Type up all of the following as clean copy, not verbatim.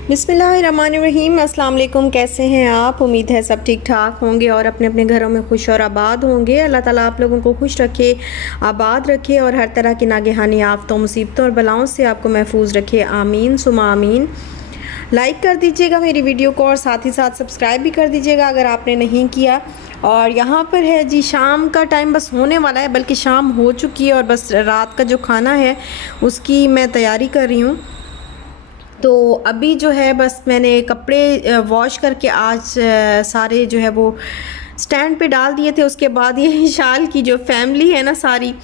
बिस्मिल्लाहिर्रहमानिर्रहीम। अस्सलाम वालेकुम। कैसे हैं आप? उम्मीद है सब ठीक ठाक होंगे और अपने अपने घरों में खुश और आबाद होंगे। अल्लाह ताला आप लोगों को खुश रखे, आबाद रखे और हर तरह की नागहानी आफ़तों, मुसीबतों और बलाओं से आपको महफूज रखे। आमीन सुमा आमीन। लाइक कर दीजिएगा मेरी वीडियो को और साथ ही साथ सब्सक्राइब भी कर दीजिएगा अगर आपने नहीं किया। और यहाँ पर है जी, शाम का टाइम बस होने वाला है, बल्कि शाम हो चुकी है और बस रात का जो खाना है उसकी मैं तैयारी कर रही हूँ। तो अभी जो है बस मैंने कपड़े वॉश करके आज सारे जो है वो स्टैंड पे डाल दिए थे। उसके बाद ये शाल की जो फैमिली है ना सारी,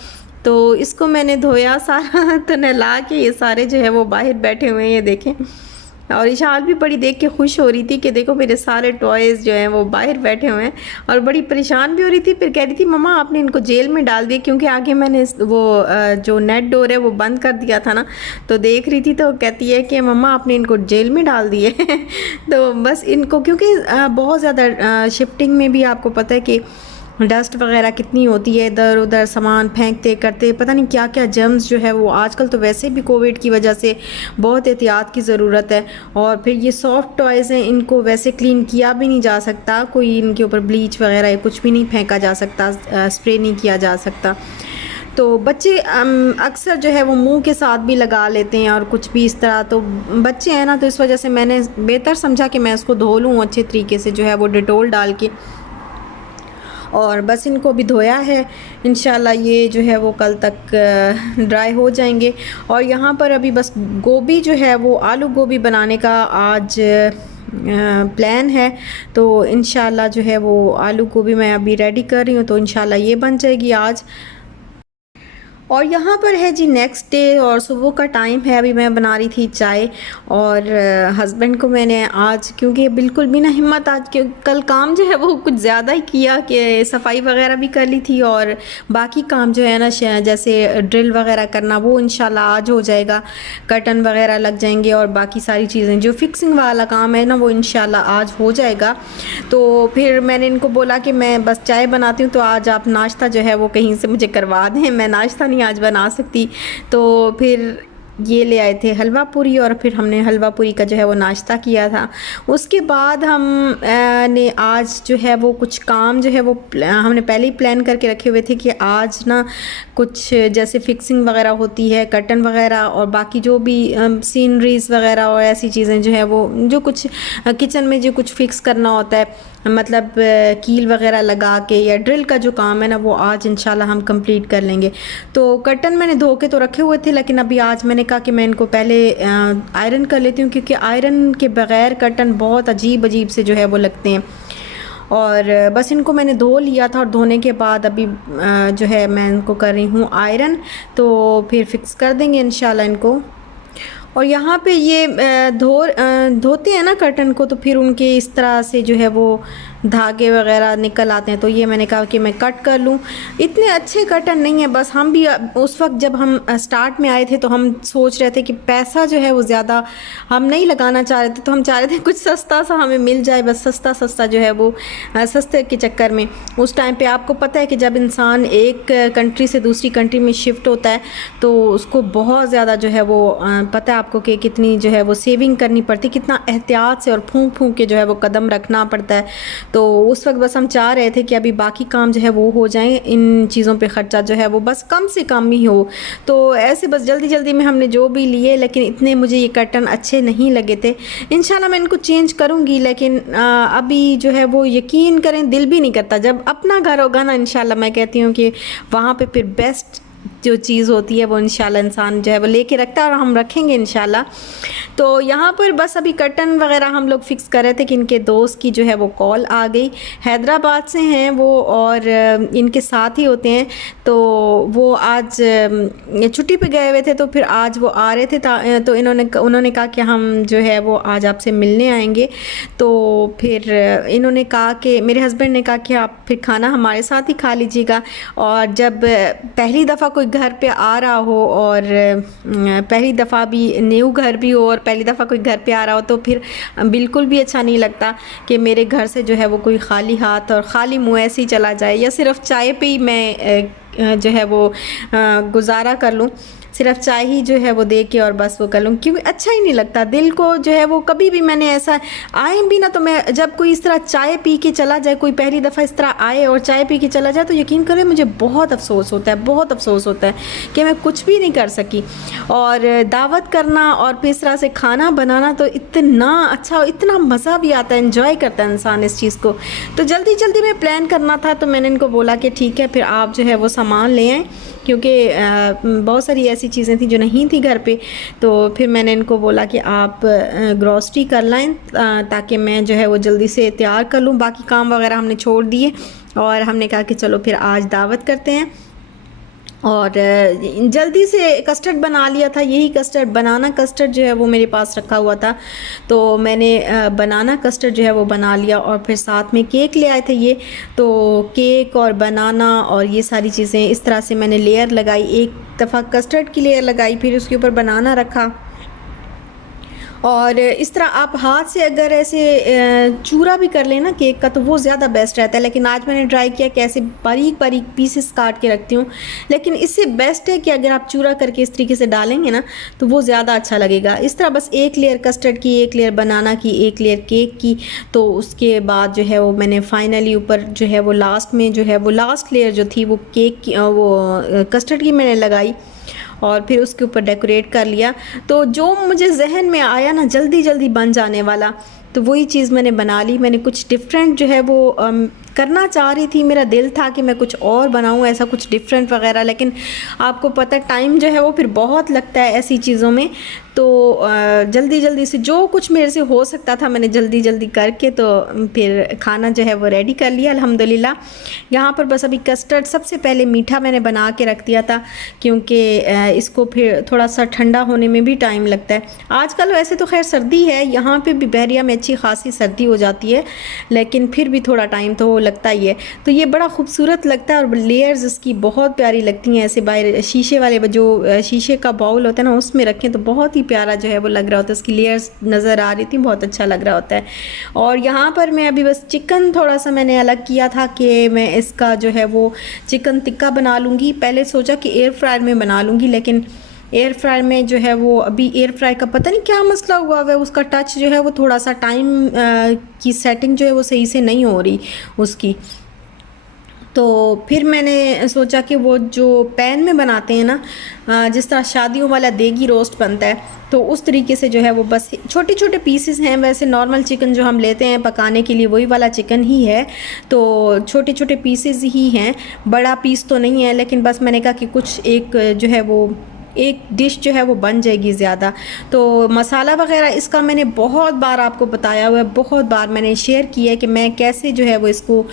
तो इसको मैंने धोया सारा तो नहला के ये सारे जो है वो बाहर बैठे हुए हैं, ये देखें। और इशाल भी बड़ी देख के खुश हो रही थी कि देखो मेरे सारे टॉयज़ जो हैं वो बाहर बैठे हुए हैं, और बड़ी परेशान भी हो रही थी। फिर कह रही थी मम्मा आपने इनको जेल में डाल दिया, क्योंकि आगे मैंने वो जो नेट डोर है वो बंद कर दिया था ना। तो देख रही थी तो कहती है कि मम्मा आपने इनको जेल में डाल दिए तो बस इनको, क्योंकि बहुत ज़्यादा शिफ्टिंग में भी आपको पता है कि डस्ट वगैरह कितनी होती है, इधर उधर सामान फेंकते करते पता नहीं क्या क्या जर्म्स जो है वो, आजकल तो वैसे भी कोविड की वजह से बहुत एहतियात की ज़रूरत है। और फिर ये सॉफ्ट टॉयज़ हैं, इनको वैसे क्लीन किया भी नहीं जा सकता, कोई इनके ऊपर ब्लीच वगैरह या कुछ भी नहीं फेंका जा सकता, स्प्रे नहीं किया जा सकता। तो बच्चे अक्सर जो है वो मुंह के साथ भी लगा लेते हैं और कुछ भी इस तरह, तो बच्चे हैं ना, तो इस वजह से मैंने बेहतर समझा कि मैं इसको धो लूँ अच्छे तरीके से, जो है वो डिटोल डाल के, और बस इनको भी धोया है। इंशाल्लाह ये जो है वो कल तक ड्राई हो जाएंगे। और यहाँ पर अभी बस गोभी जो है वो आलू गोभी बनाने का आज प्लान है, तो इंशाल्लाह जो है वो आलू गोभी मैं अभी रेडी कर रही हूँ, तो इंशाल्लाह ये बन जाएगी आज। और यहाँ पर है जी नेक्स्ट डे और सुबह का टाइम है। अभी मैं बना रही थी चाय, और हस्बैंड को मैंने आज, क्योंकि बिल्कुल भी ना हिम्मत, आज के कल काम जो है वो कुछ ज़्यादा ही किया कि सफाई वगैरह भी कर ली थी, और बाकी काम जो है ना जैसे ड्रिल वगैरह करना वो इंशाल्लाह आज हो जाएगा, कर्टन वगैरह लग जाएंगे, और बाकी सारी चीज़ें जो फिक्सिंग वाला काम है ना वो इंशाल्लाह आज हो जाएगा। तो फिर मैंने इनको बोला कि मैं बस चाय बनाती हूँ, तो आज आप नाश्ता जो है वो कहीं से मुझे करवा दें, मैं नाश्ता आज बना सकती। तो फिर ये ले आए थे हलवा पूरी, और फिर हमने हलवा पूरी का जो है वो नाश्ता किया था। उसके बाद हम ने आज जो है वो कुछ काम जो है वो हमने पहले ही प्लान करके रखे हुए थे कि आज ना कुछ जैसे फिक्सिंग वगैरह होती है, कर्टन वगैरह और बाकी जो भी सीनरीज वगैरह और ऐसी चीज़ें जो है वो, जो कुछ किचन में जो कुछ फिक्स करना होता है, मतलब कील वगैरह लगा के या ड्रिल का जो काम है ना, वो आज इंशाल्लाह हम कंप्लीट कर लेंगे। तो कर्टन मैंने धो के तो रखे हुए थे, लेकिन अभी आज मैंने कहा कि मैं इनको पहले आयरन कर लेती हूँ, क्योंकि आयरन के बग़ैर कर्टन बहुत अजीब अजीब से जो है वो लगते हैं। और बस इनको मैंने धो लिया था, और धोने के बाद अभी जो है मैं इनको कर रही हूँ आयरन, तो फिर फिक्स कर देंगे इंशाल्लाह इनको। और यहाँ पे ये धोते हैं ना कर्टन को, तो फिर उनके इस तरह से जो है वो धागे वगैरह निकल आते हैं, तो ये मैंने कहा कि मैं कट कर लूँ। इतने अच्छे कर्टन नहीं है, बस हम भी उस वक्त जब हम स्टार्ट में आए थे तो हम सोच रहे थे कि पैसा जो है वो ज़्यादा हम नहीं लगाना चाह रहे थे, तो हम चाह रहे थे कुछ सस्ता सा हमें मिल जाए, बस सस्ता सस्ता जो है वो, सस्ते के चक्कर में उस टाइम पे आपको पता है कि जब इंसान एक कंट्री से दूसरी कंट्री में शिफ्ट होता है तो उसको बहुत ज़्यादा जो है वो पता है आपको कि कितनी जो है वो सेविंग करनी पड़ती, कितना एहतियात से और फूंक फूंक के जो है वो कदम रखना पड़ता है। तो उस वक्त बस हम चाह रहे थे कि अभी बाकी काम जो है वो हो जाए, इन चीज़ों पे ख़र्चा जो है वो बस कम से कम ही हो। तो ऐसे बस जल्दी जल्दी में हमने जो भी लिए, लेकिन इतने मुझे ये कर्टन अच्छे नहीं लगे थे। इंशाल्लाह मैं इनको चेंज करूँगी, लेकिन अभी जो है वो यकीन करें दिल भी नहीं करता। जब अपना घर होगा ना, इंशाल्लाह मैं कहती हूँ कि वहाँ पे फिर बेस्ट जो चीज़ होती है वो इंशाल्लाह इंसान जो है वो लेके रखता है, और हम रखेंगे इंशाल्लाह। तो यहाँ पर बस अभी कर्टन वगैरह हम लोग फिक्स कर रहे थे कि इनके दोस्त की जो है वो कॉल आ गई, हैदराबाद से हैं वो, और इनके साथ ही होते हैं, तो वो आज छुट्टी पे गए हुए थे, तो फिर आज वो आ रहे थे, तो उन्होंने कहा कि हम जो है वो आज आपसे मिलने आएंगे। तो फिर इन्होंने कहा कि मेरे हस्बैंड ने कहा कि आप फिर खाना हमारे साथ ही खा लीजिएगा, और जब पहली दफ़ा कोई घर पे आ रहा हो, और पहली दफ़ा भी न्यू घर भी हो, और पहली दफ़ा कोई घर पे आ रहा हो, तो फिर बिल्कुल भी अच्छा नहीं लगता कि मेरे घर से जो है वो कोई खाली हाथ और ख़ाली मुँह ऐसे ही चला जाए, या सिर्फ चाय पे ही मैं जो है वो गुजारा कर लूँ। सिर्फ चाय ही जो है वो दे के और बस वो कर लूँ, क्योंकि अच्छा ही नहीं लगता दिल को जो है वो। कभी भी मैंने ऐसा आए भी ना, तो मैं जब कोई इस तरह चाय पी के चला जाए, कोई पहली दफ़ा इस तरह आए और चाय पी के चला जाए, तो यकीन करें मुझे बहुत अफसोस होता है, बहुत अफसोस होता है कि मैं कुछ भी नहीं कर सकी। और दावत करना और फिर इस तरह से खाना बनाना तो इतना अच्छा, इतना मज़ा भी आता है, इन्जॉय करता है इंसान इस चीज़ को। तो जल्दी जल्दी में प्लान करना था, तो मैंने इनको बोला कि ठीक है फिर आप जो है वो सामान ले आएँ, क्योंकि बहुत सारी ऐसी चीज़ें थी जो नहीं थी घर पे। तो फिर मैंने इनको बोला कि आप ग्रॉसरी कर लाएं ताकि मैं जो है वो जल्दी से तैयार कर लूँ। बाकी काम वगैरह हमने छोड़ दिए और हमने कहा कि चलो फिर आज दावत करते हैं। और जल्दी से कस्टर्ड बना लिया था। यही कस्टर्ड, बनाना कस्टर्ड जो है वो मेरे पास रखा हुआ था, तो मैंने बनाना कस्टर्ड जो है वो बना लिया। और फिर साथ में केक ले आए थे ये, तो केक और बनाना और ये सारी चीज़ें इस तरह से मैंने लेयर लगाई। एक दफ़ा कस्टर्ड की लेयर लगाई, फिर उसके ऊपर बनाना रखा। और इस तरह आप हाथ से अगर ऐसे चूरा भी कर लें ना केक का, तो वो ज़्यादा बेस्ट रहता है। लेकिन आज मैंने ट्राई किया कि ऐसे बारीक बारीक पीसेस काट के रखती हूँ, लेकिन इससे बेस्ट है कि अगर आप चूरा करके इस तरीके से डालेंगे ना, तो वो ज़्यादा अच्छा लगेगा। इस तरह बस एक लेयर कस्टर्ड की, एक लेयर बनाना की, एक लेयर केक की, तो उसके बाद जो है वो मैंने फाइनली ऊपर जो है वो लास्ट में जो है वो लास्ट लेयर जो थी वो केक की, वो कस्टर्ड की मैंने लगाई और फिर उसके ऊपर डेकोरेट कर लिया। तो जो मुझे जहन में आया ना जल्दी जल्दी बन जाने वाला, तो वही चीज़ मैंने बना ली। मैंने कुछ डिफरेंट जो है वो करना चाह रही थी, मेरा दिल था कि मैं कुछ और बनाऊं, ऐसा कुछ डिफरेंट वगैरह, लेकिन आपको पता है टाइम जो है वो फिर बहुत लगता है ऐसी चीज़ों में। तो जल्दी जल्दी से जो कुछ मेरे से हो सकता था मैंने जल्दी जल्दी करके तो फिर खाना जो है वो रेडी कर लिया अल्हम्दुलिल्लाह। यहाँ पर बस अभी कस्टर्ड सबसे पहले मीठा मैंने बना के रख दिया था, क्योंकि इसको फिर थोड़ा सा ठंडा होने में भी टाइम लगता है। आजकल वैसे तो खैर सर्दी है, यहाँ पे भी बहरिया में अच्छी खासी सर्दी हो जाती है, लेकिन फिर भी थोड़ा टाइम तो लगता ही है। तो ये बड़ा खूबसूरत लगता है और लेयर्स इसकी बहुत प्यारी लगती हैं। ऐसे बाहर शीशे वाले जो शीशे का बाउल होता है ना, उसमें रखें तो बहुत ही प्यारा जो है वो लग रहा होता है। उसकी लेयर्स नज़र आ रही थी, बहुत अच्छा लग रहा होता है। और यहाँ पर मैं अभी बस चिकन थोड़ा सा मैंने अलग किया था कि मैं इसका जो है वो चिकन टिक्का बना लूँगी। पहले सोचा कि एयर फ्रायर में बना लूँगी, लेकिन एयर फ्रायर में जो है वो अभी एयर फ्रायर का पता नहीं क्या मसला हुआ है, उसका टच जो है वो थोड़ा सा टाइम की सेटिंग जो है वो सही से नहीं हो रही उसकी। तो फिर मैंने सोचा कि वो जो पैन में बनाते हैं ना, जिस तरह शादियों वाला देगी रोस्ट बनता है, तो उस तरीके से जो है वो बस छोटे छोटे पीसेस हैं। वैसे नॉर्मल चिकन जो हम लेते हैं पकाने के लिए वही वाला चिकन ही है, तो छोटे छोटे पीसेस ही हैं, बड़ा पीस तो नहीं है। लेकिन बस मैंने कहा कि कुछ एक जो है वो एक डिश जो है वो बन जाएगी ज़्यादा। तो मसाला वगैरह इसका मैंने बहुत बार आपको बताया हुआ है, बहुत बार मैंने शेयर किया है कि मैं कैसे जो है वो इसको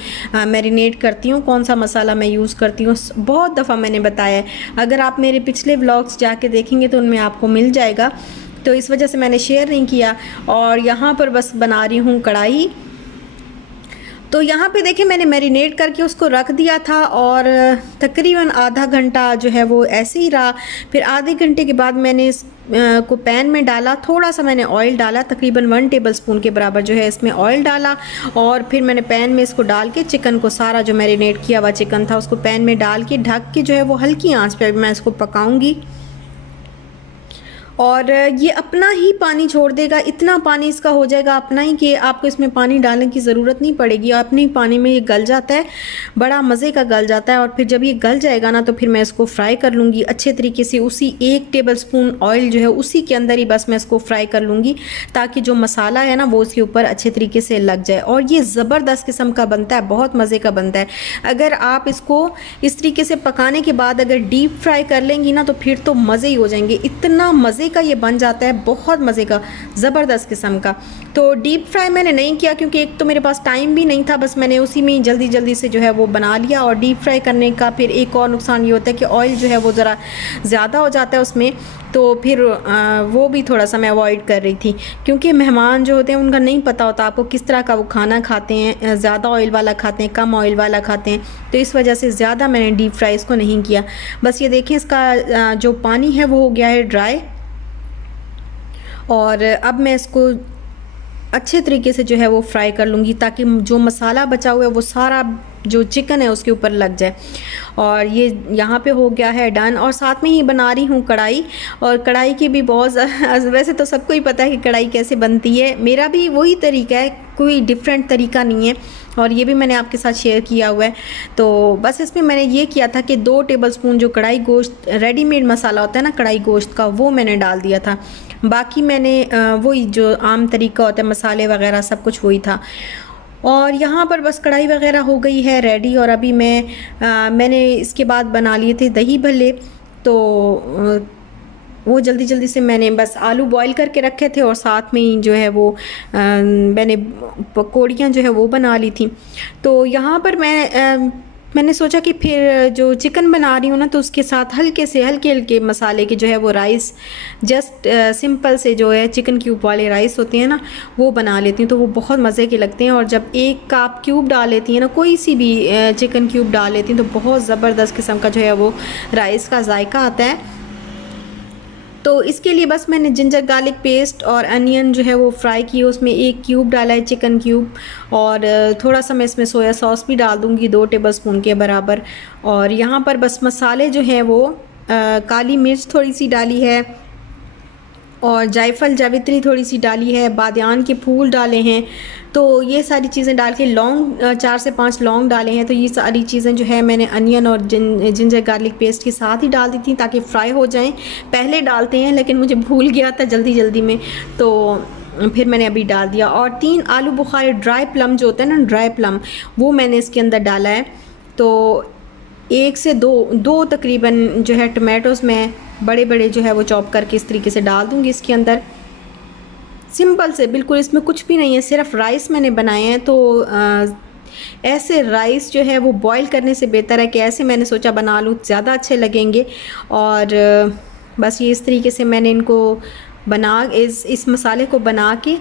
मैरिनेट करती हूँ, कौन सा मसाला मैं यूज़ करती हूँ, बहुत दफ़ा मैंने बताया है। अगर आप मेरे पिछले व्लॉग्स जाके देखेंगे तो उनमें आपको मिल जाएगा, तो इस वजह से मैंने शेयर नहीं किया। और यहाँ पर बस बना रही हूँ कढ़ाई। तो यहाँ पे देखिए मैंने मैरिनेट करके उसको रख दिया था और तकरीबन आधा घंटा जो है वो ऐसे ही रहा। फिर आधे घंटे के बाद मैंने इस को पैन में डाला, थोड़ा सा मैंने ऑयल डाला, तकरीबन 1 टेबलस्पून के बराबर जो है इसमें ऑयल डाला। और फिर मैंने पैन में इसको डाल के चिकन को, सारा जो मैरिनेट किया हुआ चिकन था उसको पैन में डाल के ढक के जो है वो हल्की आंच पे मैं इसको पकाऊंगी। और ये अपना ही पानी छोड़ देगा, इतना पानी इसका हो जाएगा अपना ही कि आपको इसमें पानी डालने की ज़रूरत नहीं पड़ेगी। अपने ही पानी में ये गल जाता है, बड़ा मज़े का गल जाता है। और फिर जब ये गल जाएगा ना, तो फिर मैं इसको फ्राई कर लूँगी अच्छे तरीके से। उसी 1 टेबलस्पून ऑयल जो है उसी के अंदर ही बस मैं इसको फ्राई कर लूँगी, ताकि जो मसाला है ना वो उसके ऊपर अच्छे तरीके से लग जाए। और ये ज़बरदस्त किस्म का बनता है, बहुत मज़े का बनता है। अगर आप इसको इस तरीके से पकाने के बाद अगर डीप फ्राई कर लेंगी ना, तो फिर तो मज़े ही हो जाएंगे। इतना मज़े का ये बन जाता है, बहुत मज़े का, ज़बरदस्त किस्म का। तो डीप फ्राई मैंने नहीं किया क्योंकि एक तो मेरे पास टाइम भी नहीं था, बस मैंने उसी में ही जल्दी जल्दी से जो है वो बना लिया। और डीप फ्राई करने का फिर एक और नुकसान ये होता है कि ऑयल जो है वो ज़रा ज़्यादा हो जाता है उसमें, तो फिर वो भी थोड़ा सा मैं अवॉइड कर रही थी, क्योंकि मेहमान जो होते हैं उनका नहीं पता होता आपको किस तरह का वो खाना खाते हैं, ज़्यादा ऑयल वाला खाते हैं, कम ऑयल वाला खाते हैं। तो इस वजह से ज़्यादा मैंने डीप फ्राई इसको नहीं किया। बस ये देखें इसका जो पानी है वो हो गया है ड्राई। और अब मैं इसको अच्छे तरीके से जो है वो फ्राई कर लूँगी, ताकि जो मसाला बचा हुआ है वो सारा जो चिकन है उसके ऊपर लग जाए। और ये यहाँ पे हो गया है डन। और साथ में ही बना रही हूँ कढ़ाई, और कढ़ाई की भी बहुत वैसे तो सबको ही पता है कि कढ़ाई कैसे बनती है, मेरा भी वही तरीका है, कोई डिफरेंट तरीका नहीं है, और ये भी मैंने आपके साथ शेयर किया हुआ है। तो बस इसमें मैंने ये किया था कि 2 टेबलस्पून जो कढ़ाई गोश्त रेडीमेड मसाला होता है ना कढ़ाई गोश्त का, वो मैंने डाल दिया था। बाकी मैंने वही जो आम तरीका होता है मसाले वगैरह सब कुछ वही था। और यहाँ पर बस कढ़ाई वगैरह हो गई है रेडी। और अभी मैंने इसके बाद बना लिए थे दही भल्ले, तो वो जल्दी जल्दी से मैंने बस आलू बॉईल करके रखे थे, और साथ में ही जो है वो मैंने पकौड़ियाँ जो है वो बना ली थी। तो यहाँ पर मैंने सोचा कि फिर जो चिकन बना रही हूँ ना, तो उसके साथ हल्के हल्के मसाले के जो है वो राइस, जस्ट सिंपल से जो है चिकन क्यूब वाले राइस होते हैं ना, वो बना लेती हूँ। तो वो बहुत मज़े के लगते हैं। और जब एक कप क्यूब डाल लेती हैं ना, कोई सी भी चिकन क्यूब डाल लेती हैं, तो बहुत ज़बरदस्त किस्म का जो है वो राइस का जायका आता है। तो इसके लिए बस मैंने जिंजर गार्लिक पेस्ट और अनियन जो है वो फ्राई किए, उसमें 1 क्यूब डाला है चिकन क्यूब, और थोड़ा सा मैं इसमें सोया सॉस भी डाल दूँगी 2 टेबलस्पून के बराबर। और यहाँ पर बस मसाले जो हैं वो काली मिर्च थोड़ी सी डाली है, और जायफल जावित्री थोड़ी सी डाली है, बादियान के फूल डाले हैं। तो ये सारी चीज़ें डाल के लौंग 4 से 5 लौंग डाले हैं। तो ये सारी चीज़ें जो है मैंने अनियन और जिंजर गार्लिक पेस्ट के साथ ही डाल दी थी ताकि फ्राई हो जाएं। पहले डालते हैं लेकिन मुझे भूल गया था जल्दी में, तो फिर मैंने अभी डाल दिया। और 3 आलू बुखारे ड्राई प्लम जो होता है ना, ड्राई प्लम, वो मैंने इसके अंदर डाला है। तो 1 से 2 तकरीबन जो है टमाटोज़ मैं बड़े जो है वो चॉप करके इस तरीके से डाल दूँगी इसके अंदर। सिंपल से बिल्कुल, इसमें कुछ भी नहीं है, सिर्फ राइस मैंने बनाए हैं। तो ऐसे राइस जो है वो बॉईल करने से बेहतर है कि ऐसे मैंने सोचा बना लूँ, ज़्यादा अच्छे लगेंगे। और बस ये इस तरीके से मैंने इनको इस मसाले को बना के,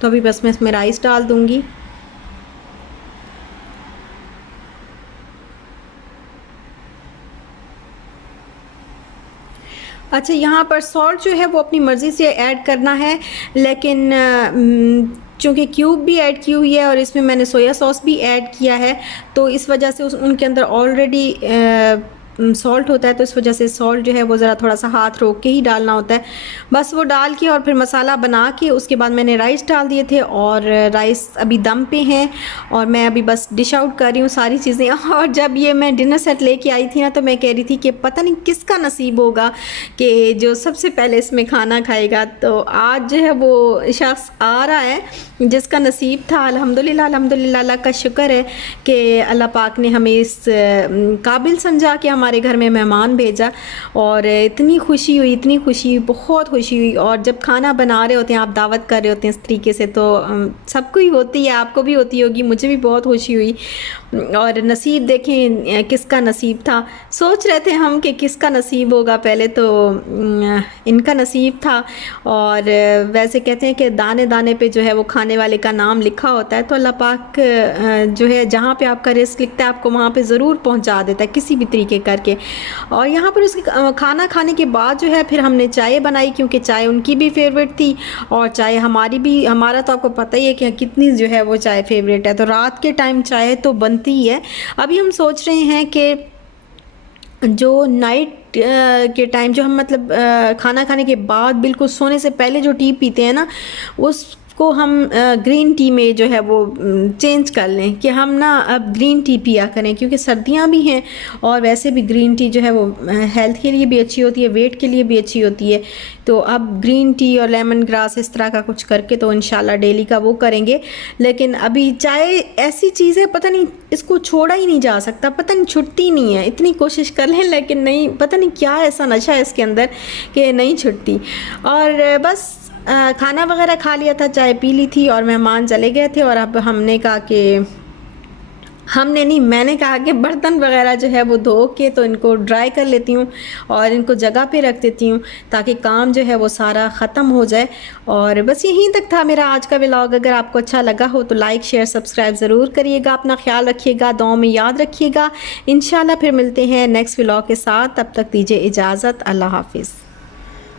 तो अभी बस मैं इसमें राइस डाल दूँगी। अच्छा, यहाँ पर सॉल्ट जो है वो अपनी मर्ज़ी से ऐड करना है, लेकिन चूँकि क्यूब भी ऐड की हुई है और इसमें मैंने सोया सॉस भी ऐड किया है, तो इस वजह से उनके अंदर ऑलरेडी सॉल्ट होता है। तो इस वजह से सॉल्ट जो है वो ज़रा थोड़ा सा हाथ रोक के ही डालना होता है। बस वो डाल के और फिर मसाला बना के उसके बाद मैंने राइस डाल दिए थे, और राइस अभी दम पे हैं, और मैं अभी बस डिश आउट कर रही हूँ सारी चीज़ें। और जब ये मैं डिनर सेट लेके आई थी ना, तो मैं कह रही थी कि पता नहीं किसका नसीब होगा कि जो सबसे पहले इसमें खाना खाएगा। तो आज जो है वो शख्स आ रहा है जिसका नसीब था। अल्हम्दुलिल्लाह अल्लाह का शुक्र है कि अल्लाह पाक ने हमें इस काबिल समझा कि हमारे घर में मेहमान भेजा, और इतनी खुशी हुई, बहुत खुशी हुई। और जब खाना बना रहे होते हैं, आप दावत कर रहे होते हैं इस तरीके से, तो सबको ही होती है, आपको भी होती होगी, मुझे भी बहुत खुशी हुई। और नसीब देखें किसका नसीब था, सोच रहे थे हम कि किसका नसीब होगा, पहले तो इनका नसीब था। और वैसे कहते हैं कि दाने दाने पे जो है वो खाने वाले का नाम लिखा होता है। तो अल्लाह पाक जो है जहाँ पे आपका रिस्क लिखता है आपको वहाँ पे ज़रूर पहुँचा देता है किसी भी तरीके करके। और यहाँ पर उसके खाना खाने के बाद जो है फिर हमने चाय बनाई, क्योंकि चाय उनकी भी फेवरेट थी और चाय हमारी भी, हमारा तो आपको पता ही है कि कितनी जो है वो चाय फेवरेट है। तो रात के टाइम चाय तो बनती ही है। अभी हम सोच रहे हैं कि जो नाइट के टाइम जो हम मतलब खाना खाने के बाद बिल्कुल सोने से पहले जो टी पीते हैं ना, उसको हम ग्रीन टी में जो है वो चेंज कर लें कि हम ना अब ग्रीन टी पिया करें, क्योंकि सर्दियां भी हैं और वैसे भी ग्रीन टी जो है वो हेल्थ के लिए भी अच्छी होती है, वेट के लिए भी अच्छी होती है। तो अब ग्रीन टी और लेमन ग्रास इस तरह का कुछ करके तो इंशाल्लाह डेली का वो करेंगे। लेकिन अभी चाय ऐसी चीज़ है, पता नहीं इसको छोड़ा ही नहीं जा सकता, पता नहीं छुटती नहीं है, इतनी कोशिश कर लें लेकिन नहीं, पता नहीं क्या ऐसा नशा है इसके अंदर कि नहीं छुटती। और बस खाना वगैरह खा लिया था, चाय पी ली थी और मेहमान चले गए थे। और अब हमने कहा कि मैंने कहा कि बर्तन वगैरह जो है वो धो के तो इनको ड्राई कर लेती हूँ और इनको जगह पे रख देती हूँ ताकि काम जो है वो सारा ख़त्म हो जाए। और बस यहीं तक था मेरा आज का व्लॉग। अगर आपको अच्छा लगा हो तो लाइक शेयर सब्सक्राइब ज़रूर करिएगा। अपना ख्याल रखिएगा, दुआओं में याद रखिएगा। इंशाल्लाह फिर मिलते हैं नेक्स्ट व्लॉग के साथ। तब तक दीजिए इजाज़त। अल्लाह हाफिज़।